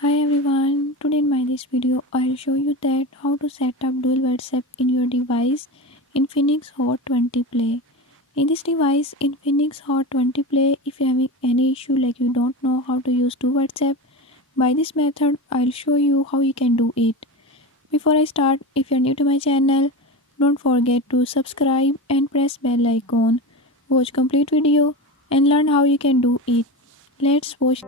Hi everyone, today in my this video I'll show you that how to set up dual WhatsApp in your device Infinix Hot 20 Play. In this device Infinix Hot 20 Play, if you're having any issue like you don't know how to use dual WhatsApp, by this method I'll show you how you can do it. Before I start, if you're new to my channel, don't forget to subscribe and press bell icon. Watch complete video and learn how you can do it. Let's watch.